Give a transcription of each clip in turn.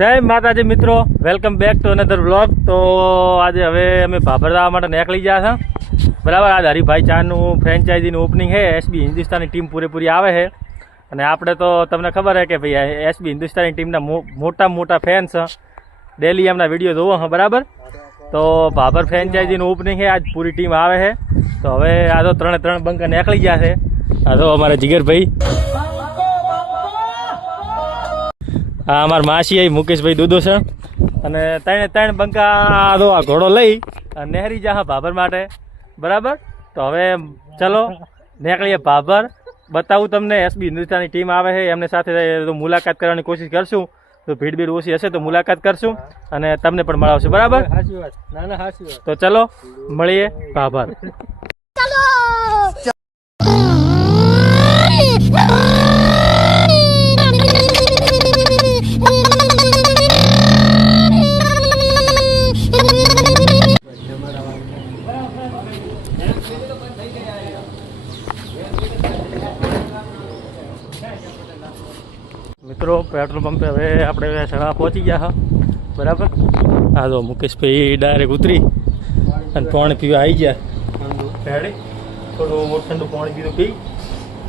જય માતાજી મિત્રો, welcome back to another vlog. તો આજે હવે અમે ભાભર જવા માટે નીકળી ગયા છે. બરાબર, આજે હરિભાઈ ચાનું ફ્રેન્ચાઇઝીનું ઓપનિંગ છે. એસબી હિન્દુસ્તાની ટીમ પૂરેપૂરી આવે છે અને આપણે તો તમને ખબર છે કે ભાઈ એસબી હિન્દુસ્તાની ટીમના મોટા ફેન છે. ડેલી એમના વિડીયો જોવો હા. બરાબર, તો ભાભર ફ્રેન્ચાઇઝીનું ઓપનિંગ છે. આજ પૂરી ટીમ આવે છે. તો હવે આ તો ત્રણ બંકા નીકળી ગયા છે. આ તો અમારા જીગરભાઈ, હા અમારા માસી મુકેશભાઈ દૂધો છે અને ત્રણ બંકા તો આ ઘોડો લઈ નહેરી જા ભાભર માટે. બરાબર, તો હવે ચલો નીકળીએ ભાભર. બતાવું તમને એસબી હિન્દુસ્તાની ટીમ આવે છે, એમને સાથે તો મુલાકાત કરવાની કોશિશ કરશું. તો ભીડ ઓછી હશે તો મુલાકાત કરશું અને તમને પણ મળાવશું. બરાબર, તો ચલો મળીએ ભાભર. મિત્રો પેટ્રોલ પંપે હવે આપણે સણા પહોંચી ગયા હા. બરાબર, હા તો મુકેશભાઈ ડાયરેક્ટ ઉતરી અને પાણી પીવા આવી ગયા. રેડી, થોડું ઠંડુ પાણી પીધું પી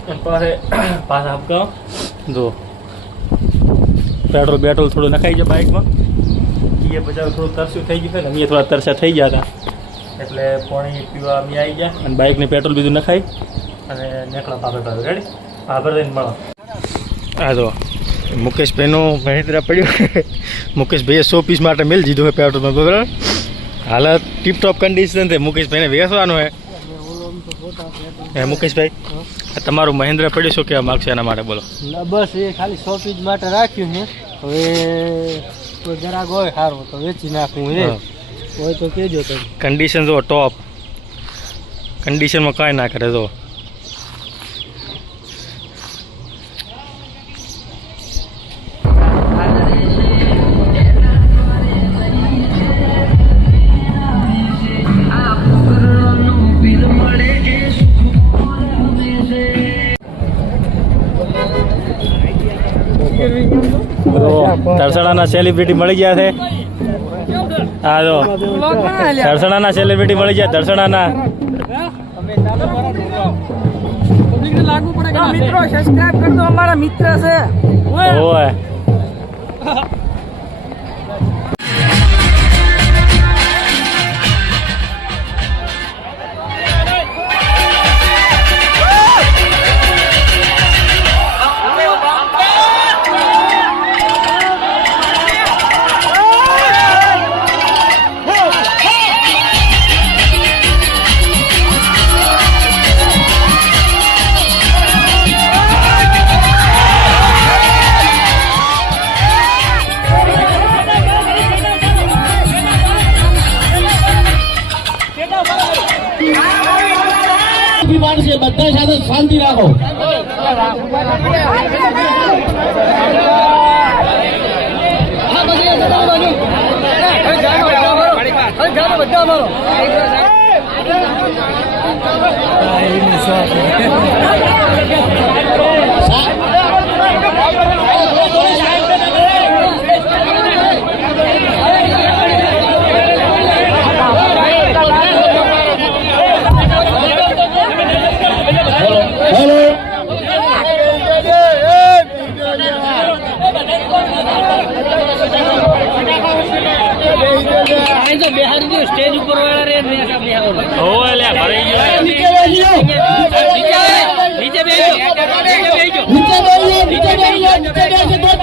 અને પાછા આપકા જો પેટ્રોલ થોડું નખાઈ જાય બાઇકમાં. એ બધા થોડું તરસ્યું થઈ ગયું છે ને, અમે થોડા તરસ્યા થઈ ગયા હતા એટલે પાણી પીવા અમે આવી ગયા અને બાઇકને પેટ્રોલ બીજું નખાઈ અને નીકળા ભાભર. રેડી, ભાભર લઈને મળો. હા તો મુકેશભાઈનું મહેન્દ્રા પડ્યું. મુકેશભાઈએ 100 પીસ માટે મેળ દીધું હોય પેટ્રોલમાં. બરાબર, હાલત ટીપટોપ કન્ડિશન છે. મુકેશભાઈને વેચવાનું હોય. હે મુકેશભાઈ, તમારું મહેન્દ્રા પડ્યું, શું કહેવા માગશે એના માટે બોલો? બસ એ ખાલી 100 પીસ માટે રાખ્યું છે. હવે કોઈ ગ્રાહક હોય સારું તો વેચી નાખવું હોય તો કહેજો. તમે કન્ડિશન જો ટોપ કન્ડિશનમાં કાંઈ ના કરે. જો તરસણાના સેલિબ્રિટી મળી ગયા છે. હા તો તરસણાના સેલિબ્રિટી મળી ગયા. તરસણાના મિત્રો સબસ્ક્રાઇબ કરજો, અમારા મિત્ર છે. ઓય બધા સાથે શાંતિ રાખો. સ્ટેજ ઉપર વાળા રે નીચે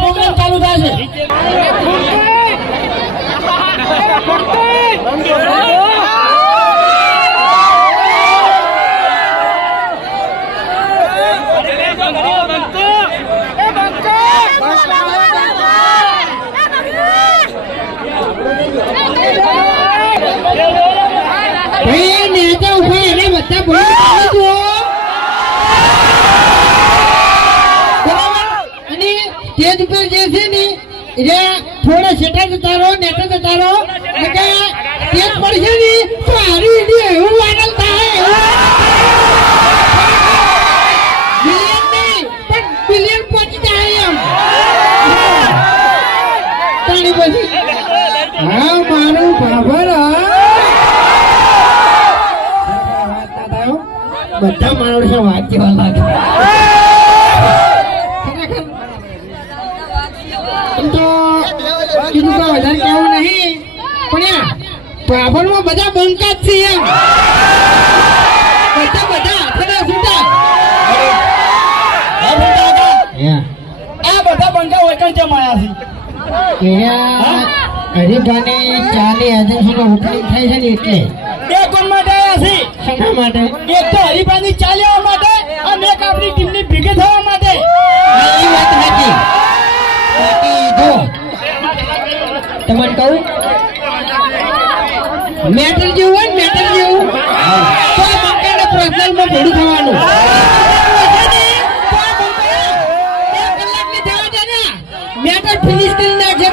પ્રોગ્રામ ચાલુ થશે. સ્ટેજ પર જે છે ને એ થોડા સેટા જતા રહો, નેટા જતા રહો. સ્ટેજ પર છે ને તો હારી એવું વાયરલ થાય. બિલિયન પહોંચી જાય એમ. બધા માણસો વાત જેવા લાગે ખરેખર એમ તો કીધું કે વધારે કેવું નહીં પણ પાપડમાં બધા બંકા જ છે એમ બધા હાથે છૂટા આ બધા બંકા વૈકણ કેમ આવ્યા છે હરીફાની ચાલી એજન્સીનો ઓપનિંગ થાય છે ને એટલે એ કોણ માટે આવ્યા છે શેના માટે એક તો હરીફાની ચાલ લેવા માટે અને એક આપણી ટીમની ભેગી થવા માટે એ વાત સાચી બાકી જો તમને કહું મેટર જેવું હોય ને મેટર જેવું તો બંકાને પર્સનલમાં ભેડું થવાનું મેટર ફિનિશ કરી નાખે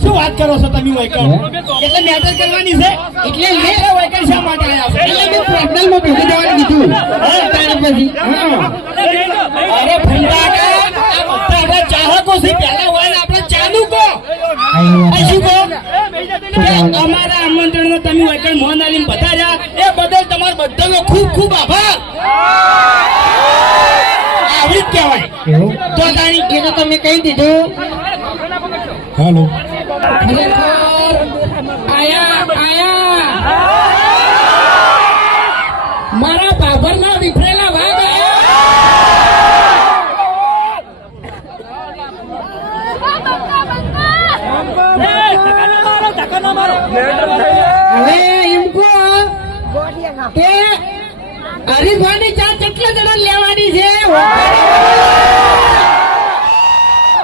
શું વાત કરો છો તમે વૈકણ એટલે મેટર કરવાની છે એટલે એટલે વૈકણ શા માટે આવ્યા છે એટલે મેં પર્સનલમાં ભેગું થવાનું કીધું તારે પછી અરે ફંડાકા આ બધા આપણા ચાહકો છે પહેલા હોય આપણે ચાલુ કો શું કહો કે અમારા આમંત્રણમાં તમે વૈકણ મોહન આલીને પધાર્યા એ બદલ તમારો બધાનો ખૂબ ખૂબ આભાર આવી જ કહેવાય તો તાણી એ તો તમે કહી દીધું હાલો ખરેખર આયા મારા બાબરના વિફરેલા વાઘ હવે એમ કહો કે હરીફાની ચા કેટલા જણા લેવાની છે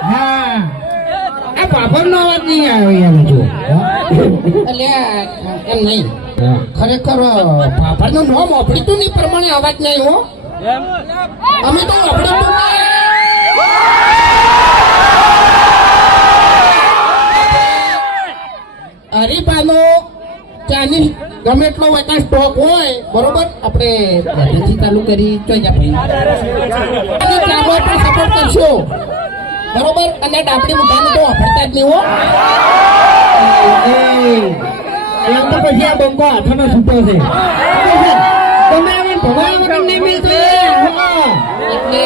હા આ પાપડનો અવાજ નહીં આવ્યો યાર જો એટલે એમ નહીં ખરેખર પાપડનું નામ ઓપડીતું નહીં પ્રમાણે અવાજ નહીં હો અમે તો ઓપડીતું હરીફાનો ચાની ગમે એટલો વૈકા સ્ટોક હોય બરોબર આપણે પહેલેથી ચાલુ કરી ચોજા ભાઈ અને ચાબો પણ સપોર્ટ કરશો બરોબર અને ડાબડી મુઠાને તો વાપરતા જ નહીં હો એમ તો પછી આ બંકો હાથમાં છૂટો છે તમે આને ભગવાન વગર નહીં મિલતો એટલે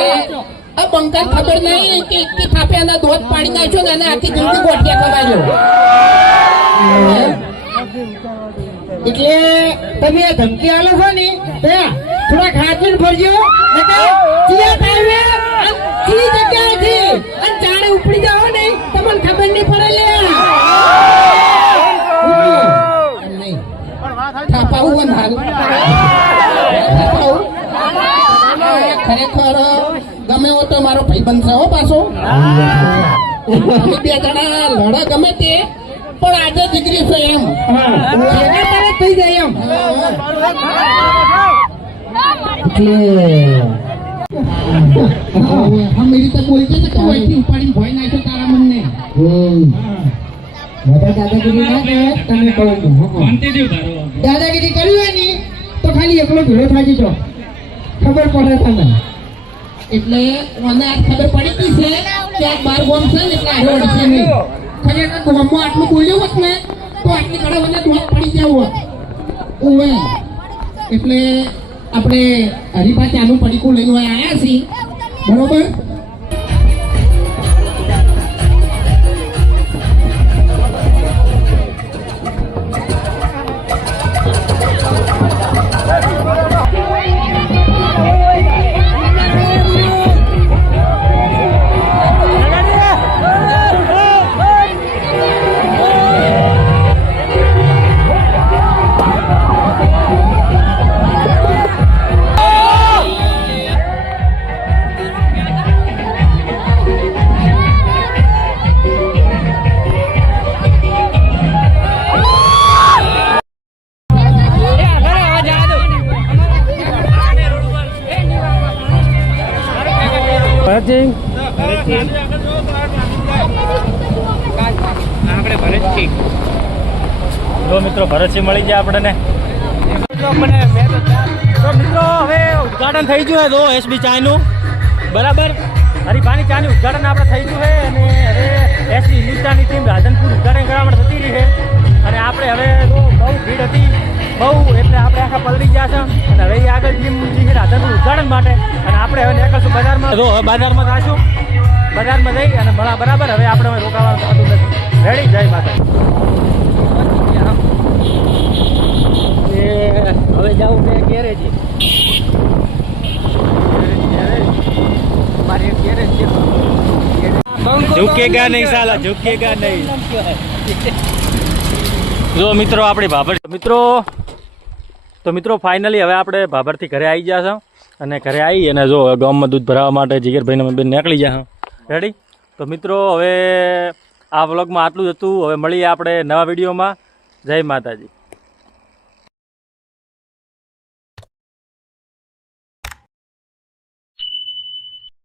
આ બંકા ખબર નહીં કે એક થાપે એના દોધ પાડી નાખ્યો ને એને આખી જિંદગી ગોઠિયા ખવાજો એટલે તમે આ ધમકી આલો છો ને થોડા ખાચીને ફરજો કઈ જગ્યાએથી અને ચાણે ઉપડી જાઓ ને તમને ખબર નહીં પડે લે થાપાવું ને હાલ ખરેખર ગમે હો તો મારો ભાઈ બનશે હો પાછો બે જણા લડા ગમે તે પણ આજે દીકરી છે એમ થઈ જાય એમ અમે રીતે બોલતે છે કે વહીથી ઉપાડીને ભોય નાખ્યો તારા મનને દાદાગીરી ના કહેવાય તમે કહો દાદાગીરી કરી હોય ને તો ખાલી એકલો ભેળો થાજી તો ખબર પડે તમને એટલે મને આ ખબર પડી ગઈ છે કે આ 12 ગોમ છે ને એટલે આગળ વધશે નહીં ખરેખર ગોમમાં આટલું બોલ્યું હોત ને તો આટલી કડા મને દોડ પડી જવું હોત ઓવે એટલે આપણે હરીફા ચાનું પડીકું લઈને આવ્યા છીએ બરોબર જો મિત્રો ભરતસિંહ મળી જાય આપણને તો મિત્રો હવે ઉદઘાટન થઈ ગયું છે તો એસબી ચાયનું બરાબર હરીફાની ચાની ઉદઘાટન આપણે થઈ ગયું છે અને હવે એસબી હિન્દુસ્તાનની ટીમ રાધનપુર ઉદઘાટન કરવા માટે થતી રહી છે અને આપણે હવે બહુ ભીડ હતી બહુ એટલે આપણે આખા પલળી ગયા છે અને હવે આગળ જીમ છે રાધાનું ઉદ્ઘાટન માટે અને આપણે હવે નીકળશું બજારમાં. જો હવે બજારમાં જઈશું, બજારમાં જઈ અને બરાબર હવે આપણે હવે રોકાવાનું થતું નથી. રેડી, જય માતા. હવે જાઉં મેં ગેરેજ, મારે એક ગેરેજ છે. ઝુકેગા નહીં સાલા, ઝુકેગા નહીં. જો મિત્રો આપણી ભાભર મિત્રો ફાઇનલી હવે આપણે ભાભરથી ઘરે આવી ગયા છે અને ઘરે આવી અને જો ગામમાં દૂધ ભરાવવા માટે જીગરભાઈને અમે બેન નીકળી ગયા. રેડી? તો મિત્રો હવે આ વ્લોગમાં આટલું જ હતું. હવે મળીએ આપણે નવા વિડીયોમાં. જય માતાજી.